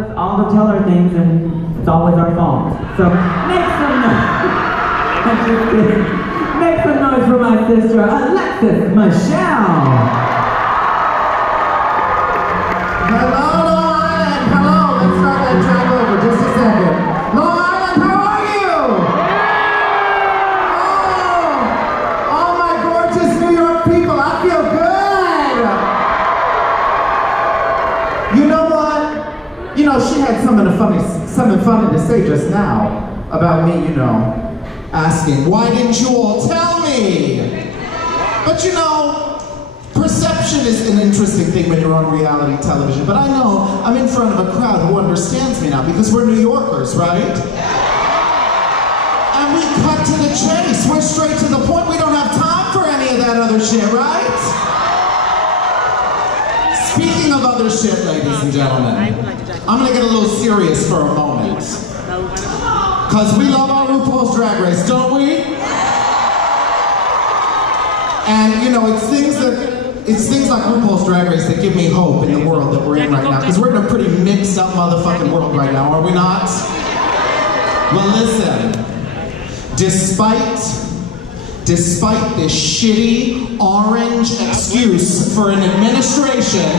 us all to tell her things, and it's always our fault. So make some noise. I'm just kidding. Make some noise for my sister, Alexis Michelle. Hello, Long Island. Hello. Let's start that track over. Just a second. Long Island, how are you? Oh, all my gorgeous New York people. I feel good. You know what? You know, she had something funny to say just now about me, you know, asking, why didn't you all tell me? But you know, perception is an interesting thing when you're on reality television, but I know I'm in front of a crowd who understands me now because we're New Yorkers, right? And we cut to the chase. We're straight to the point. We don't have time for any of that other shit, right? Speaking of other shit, ladies and gentlemen, I'm gonna get a little serious for a moment. Because we love our RuPaul's Drag Race, don't we? And you know, it's things like RuPaul's Drag Race that give me hope in the world that we're in right now. Because we're in a pretty mixed up motherfucking world right now, are we not? Well, listen. Despite this shitty orange excuse for an administration,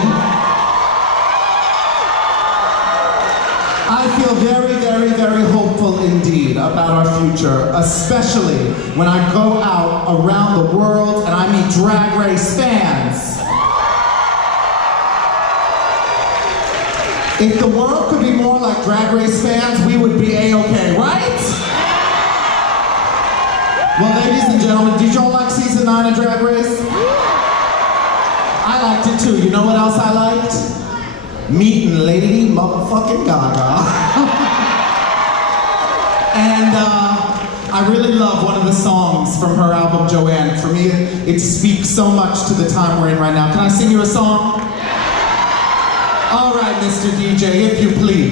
I feel very, very, very hopeful indeed about our future, especially when I go out around the world and I meet Drag Race fans. If the world could be more like Drag Race fans, we would be A-okay, right? Well, ladies and gentlemen, did y'all like season 9 of Drag Race? I liked it too. You know what else I liked? Meeting Lady motherfucking Gaga. And I really love one of the songs from her album, Joanne. For me, it speaks so much to the time we're in right now. Can I sing you a song? All right, Mr. DJ, if you please.